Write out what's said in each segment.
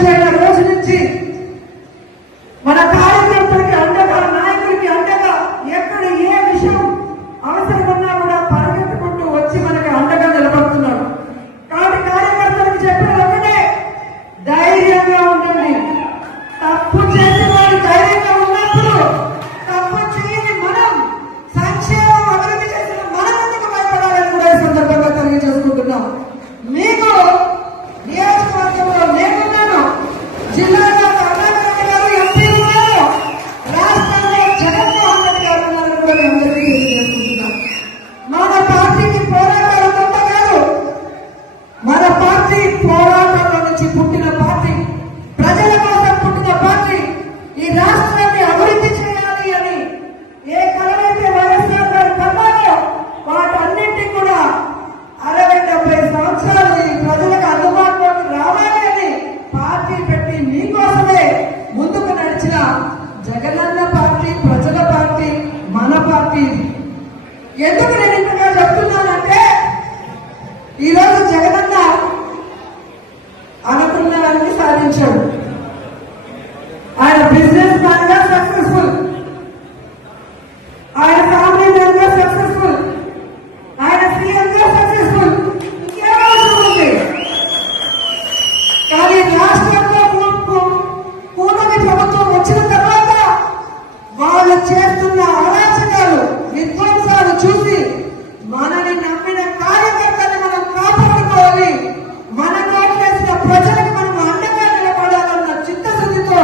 అధ్యక్షులైన రోజు నుంచి మన కార్యకర్తలకి అండగా, నాయకులకి అండగా, ఎక్కడ ఏ విషయం అవసరమన్నా కూడా పరిగెత్తుకుంటూ వచ్చి మనకి అండగా నిలబడుతున్నారు. కాబట్టి కార్యకర్తలకు చెప్పిన ఒకటే, ధైర్యంగా ఉండండి. తప్పు చేసిన వారు ధైర్యంగా ఉన్నప్పుడు తప్పు చేయని మనం సంక్షేమం అభివృద్ధి చేసిన మనం ఎందుకు భయపడాలని కూడా ఈ సందర్భంగా తెలియజేసుకుంటున్నాం. మీకు నియోజకవర్గంలో నేనున్నాను, జిల్లాలో కర్ణాటక గారు ఎంపీ ఉన్నారు, రాష్ట్రంలో జగన్మోహన్ రెడ్డి గారు ఉన్నారని కూడా అందరికీ తెలియజేసుకుంటున్నాం. మన పార్టీకి పోరాటాలు తప్ప కాదు, మన పార్టీ పోరాటంలో నుంచి పుట్టిన పార్టీ, ప్రజల కోసం పుట్టిన పార్టీ. ఈ రాష్ట్రాన్ని అభివృద్ధి చేయాలి అని ఏ కలవైతే వైఎస్ఆర్ గారు కన్నారో వాటన్నింటినీ కూడా 60-70 సంవత్సరాలు ఈ ప్రజలకు అందుబాటులోకి రావాలి అని పార్టీ పెట్టి మీకోసమే ముందుకు నడిచిన జగనన్న పార్టీ, ప్రజల పార్టీ, మన పార్టీ. ఎందుకు నేను ఇంతగా చెప్తున్నానంటే, ఈరోజు జగనన్న అనుకున్నవన్నీ సాధించాడు. ఆయన బిజినెస్ మ్యాన్ గా సక్సెస్ఫుల్, ఆయన ఫ్యామిలీ మ్యాన్ గా సక్సెస్ఫుల్, ఆయన సీఎం గా సక్సెస్ఫుల్. ఇంకేం అవసరం ఉంది? కానీ రాష్ట్రంలో కూటమి ప్రభుత్వం వచ్చిన తర్వాత వాళ్ళు చేస్తున్న అరాచకాలు, విధ్వంసాలు చూసి మనని నమ్మిన కార్యకర్తని మనం కాపాడుకోవాలి, మన ఓట్లేసిన ప్రజలకు మనం అండగా నిలబడాలన్న చిత్తశుద్ధితో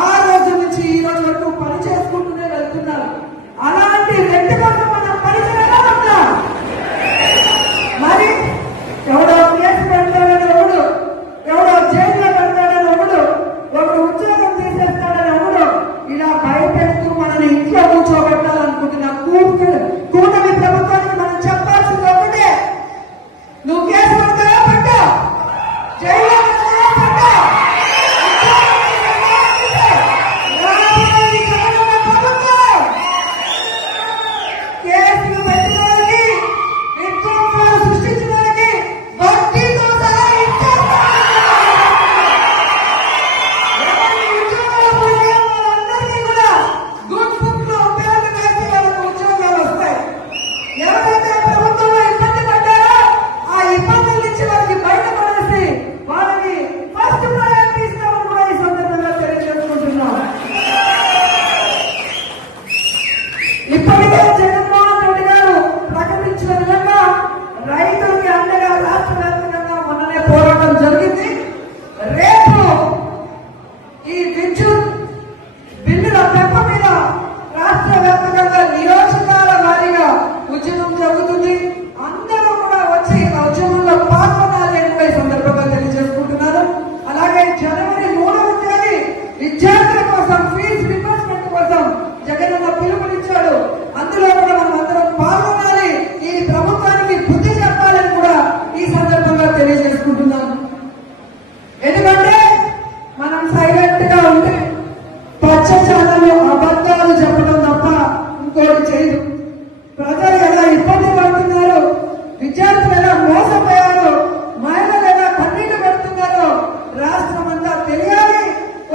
ఆ రోజు నుంచి ఈ రోజు వరకు పని చేసుకుంటూనే వెళ్తున్నారు. అలాంటి వ్యక్తి కోసం మనం పనిచేయడం ఉంటాం. మరి ఎవడో కేసు పెడతాడని ఒకడు, ఎవడో జైల్లో పెడతాడని ఒకడు, ఉద్యోగం తీసేస్తాడని ఒకడు, ఇలా భయపెడుతూ మనని ఇంట్లో కూర్చోబెట్టాలనుకుంటున్న కూటమి ప్రభుత్వానికి మనం చెప్పాల్సింది ఒకటే, నువ్వు కేసు పెడతావా పెట్టా, జైల్లో పెట్టా, కేసులు పెట్టడానికి, విధ్వంసాలు సృష్టించడానికి వడ్డీతో సహా వాళ్ళందరినీ కూడా గుడ్ బుక్ లో పేర్లు వేసి వాళ్ళకు ఉద్యోగాలు వస్తాయి. ఎవరైతే ప్రభుత్వంలో ఇబ్బంది పడ్డారో ఆ ఇబ్బందుల నుంచి వాళ్ళకి బయటపడేసి వాళ్ళకి ఫస్ట్ ప్రయారిటీ ఇస్తామని కూడా ఈ సందర్భంగా తెలియజేసుకుంటున్నాం. ఇప్పటికే జగన్మోహన్ రెడ్డి గారు ప్రకటించిన విధంగా రైతులకి అండగా రాష్ట్ర వ్యాప్తంగా మొన్ననే పోరాటం జరిగింది. రేపు ఈ విద్యుత్ బిల్లుల పెంప మీద రాష్ట్ర వ్యాప్తంగా నియోజకాల వారీగా ఉద్యమం జరుగుతుంది. అందరూ కూడా వచ్చి ఆ ఉద్యమంలో పాల్గొనాలి అని కూడా ఈ సందర్భంగా తెలియజేసుకుంటున్నారు. అలాగే జనవరి 3వ తేదీ విద్యార్థుల కోసం ఫీజు రియంబర్స్మెంట్ కోసం జగనన్న పిలుపునిచ్చాడు. అందులో కూడా మనం అందరం పాల్గొనాలి, ఈ ప్రభుత్వానికి బుద్ధి చెప్పాలని కూడా ఈ సందర్భంగా తెలియజేసుకుంటున్నాను. ఎందుకంటే మనం సైలెంట్ గా ఉంటే పచ్చ ఛానల్లో అబద్ధాలు చెప్పడం తప్ప ఇంకోటి చేయదు. ప్రజలు ఎలా ఇబ్బంది పడుతున్నారు, విద్యార్థులు ఎలా మోసపోయారు, మహిళలు ఎలా కన్నీళ్లు పెడుతున్నారో రాష్ట్రం అంతా తెలియాలి.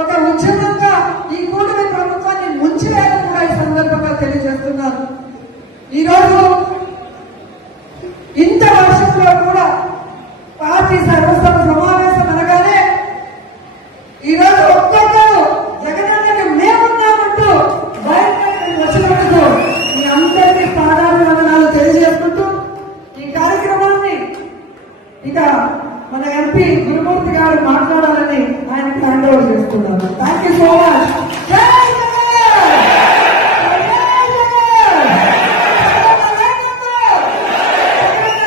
ఒక ఉద్యమంగా ఈ కూటమి ప్రభుత్వాన్ని ముంచివేయాలని కూడా ఈ సందర్భంగా తెలియజేస్తున్నారు. ఈరోజు ఇంత వర్షంలో కూడా పార్టీ సర్వసభ సమావేశం అనగానే ఈరోజు ఒక్కొక్కరు జగనన్నకి మేమున్నామంటూ బయటకు వచ్చినందుకు మీ అందరికీ పాదాభివందనాలు తెలియజేసుకుంటూ ఈ కార్యక్రమాన్ని ఇక మన ఎంపీ గురుమూర్తి గారు మాట్లాడాలని ఆయనకి హ్యాండ్ ఓవర్ చేస్తున్నాను. Thank you so much.